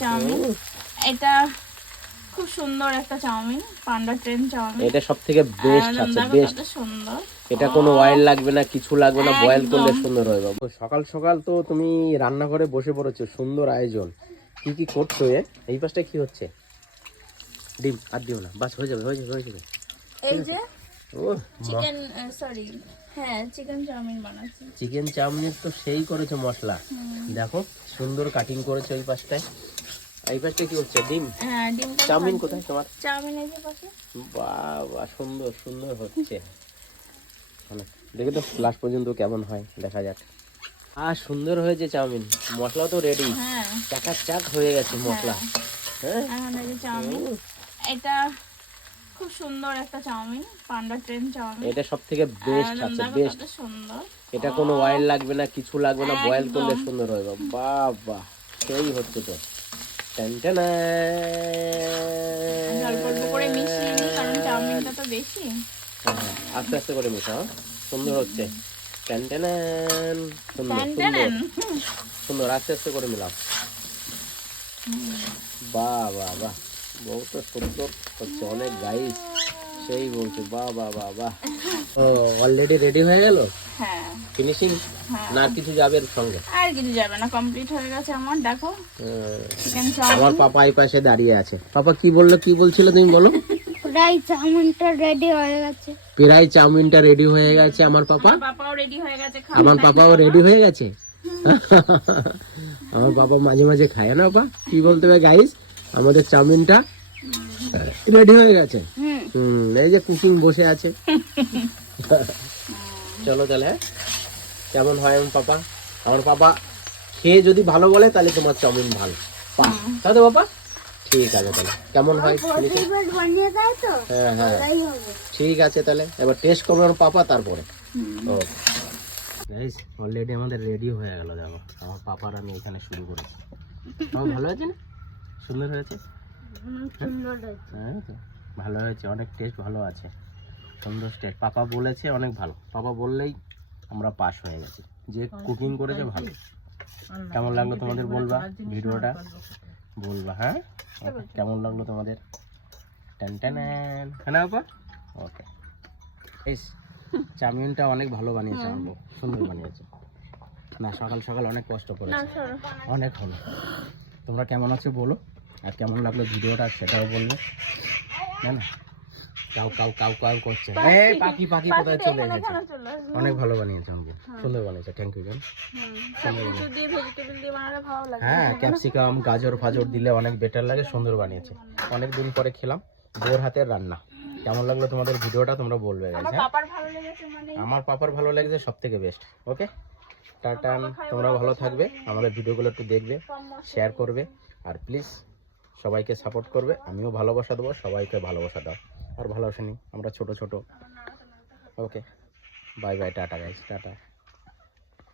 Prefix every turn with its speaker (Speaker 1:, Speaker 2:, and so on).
Speaker 1: Chowmein. এটা খুব সুন্দর একটা চাউমিন পান্ডা ট্রেন চাউমিন।
Speaker 2: এটা সব থেকে বেস্ট আছে বেস্ট
Speaker 1: সুন্দর।
Speaker 2: এটা কোনো অয়েল লাগবে না কিছু লাগবে না বয়েল করলে সুন্দর হবে বাবু। সকাল সকাল তো তুমি রান্নাঘরে বসে পড়েছো সুন্দর আয়োজন। কি কি করছ এ? এই পাশটা কি হচ্ছে? ডিম আর দিও না বাস হয়ে যাবে হয়ে যাবে হয়ে যাবে।
Speaker 1: এই যে
Speaker 2: ও
Speaker 1: চিকেন সরি হ্যাঁ চিকেন চাউমিন বানাচ্ছি।
Speaker 2: চিকেন চাউমিনের তো সেই করেছ মশলা। দেখো সুন্দর কাটিং করেছ ওই পাশটায়। এই পাশটা কি হচ্ছে? ডিম?
Speaker 1: হ্যাঁ ডিমটা
Speaker 2: চাউমিন কোথায় তোমার?
Speaker 1: চাউমিন এই যে পাশে।
Speaker 2: বাহ বাহ সুন্দর সুন্দর হচ্ছে। দেখে তো লাস্ট পর্যন্ত কেমন হয় দেখা যাক। আর সুন্দর হয়েছে চাউমিন। মশলাও তো রেডি
Speaker 1: হ্যাঁ।
Speaker 2: চাকার চাক হয়ে গেছে মশলা। হ্যাঁ?
Speaker 1: এখন এই যে চাউমিন। এটা খুব সুন্দর একটা চাউমিন পান্ডা ট্রেন চাউমিন।
Speaker 2: এটা সব থেকে বেস্ট আছে বেস্ট
Speaker 1: সুন্দর।
Speaker 2: এটা কোনো অয়েল লাগবে না কিছু লাগবে না বয়েল করলে সুন্দর হবে বাহ বাহ সেই হচ্ছে তো। আস্তে আস্তে করে মিশাও সুন্দর হচ্ছে। সুন্দর সুন্দর। আস্তে আস্তে করে মিলাও। বাহ বাহ বাহ। বউ তো সুন্দর হচ্ছে অনেক গাইস সেই বলছে বাহ বাহ বাহ বাহ। ও অলরেডি রেডি হয়ে গেল?
Speaker 1: হ্যাঁ।
Speaker 2: ফিনিশিং
Speaker 1: হ্যাঁ।
Speaker 2: না কিছু যাবে এর সঙ্গে?
Speaker 1: আর কিছু যাবে না কমপ্লিট হয়ে গেছে আমার দেখো।
Speaker 2: হ্যাঁ। আমার পাপা এই পাশে দাঁড়িয়ে আছে। পাপা কি বলল কি বলছিল তুমি বলো?
Speaker 3: প্রায় চাউমিনটা রেডি হয়ে গেছে।
Speaker 2: প্রায় চাউমিনটা রেডি হয়ে গেছে আমার পাপা?
Speaker 1: পাপাও রেডি হয়ে গেছে
Speaker 2: আমার পাপাও রেডি হয়ে গেছে? আমার বাবা মাঝে মাঝে খায় না বাবা কি বলতে হবে গাইস আমাদের চাউমিনটা রেডি হয়ে গেছে।
Speaker 3: হুম।
Speaker 2: হুম এই যে কুকিং বসে আছে। চলো তাহলে হ্যাঁ? কেমন হয় আমার পাপা? আমার পাপা খেয়ে যদি ভালো বলে তাহলে তোমার চাউমিন ভালো। তাই তো বাবা ঠিক আছে তাহলে। কেমন হয় হ্যাঁ হ্যাঁ। ঠিক আছে তাহলে। এবার টেস্ট করব আমার পাপা তারপরে। ও। গাইস অলরেডি আমাদের রেডি হয়ে গেল দেখো। আমার পাপার আমি এখানে শুরু করেছি। সব ভালো আছে না? সুন্দর হয়েছে?
Speaker 3: সুন্দর হয়েছে।
Speaker 2: হ্যাঁ? তো। ভালো হয়েছে অনেক টেস্ট ভালো আছে। সুন্দর টেস্ট পাপা বলেছে অনেক ভালো। পাপা বললেই আমরা পাস হয়ে গেছি। যে কুকিং করেছে ভালো। কেমন লাগল তোমাদের বলবা? ভিডিওটা বলবা হ্যাঁ? কেমন লাগল তোমাদের? টেন টেন হ্যাঁ না ওকে এই চাউমিনটা অনেক ভালো বানিয়েছে আমার সুন্দর বানিয়েছে। না সকাল সকাল অনেক কষ্ট করেছে। অনেক হলো। তোমরা কেমন আছো বলো? আর কেমন লাগল ভিডিওটা সেটাও বলবে। না না। কাউ কাউ কাউ কাউ করছে। এই পাখি পাখি কোথায় চলে গেছে অনেক ভালো বানিয়েছে আমাকে। সুন্দর বানিয়েছে। থ্যাংক ইউ
Speaker 1: লাগে।
Speaker 2: হ্যাঁ ক্যাপসিকাম গাজর ফাজর দিলে অনেক বেটার লাগে সুন্দর বানিয়েছে। অনেক দিন পরে খেলাম বোর হাতের রান্না। কেমন লাগল তোমাদের ভিডিওটা? তোমরা বলবে
Speaker 1: আমার
Speaker 2: হ্যাঁ?
Speaker 1: পাপার ভালো লেগেছে মানে।
Speaker 2: আমার পাপার ভালো লেগেছে সব থেকে বেস্ট ওকে টাটান তোমরা ভালো থাকবে। আমাদের ভিডিওগুলো একটু দেখবে শেয়ার করবে। আর প্লিজ সবাইকে সাপোর্ট করবে। আমিও ভালোবাসা দেবো সবাইকে ভালোবাসা দাও। আর ভালোবাসা নিই আমরা ছোট ছোট। Okay bye bye tata guys tata.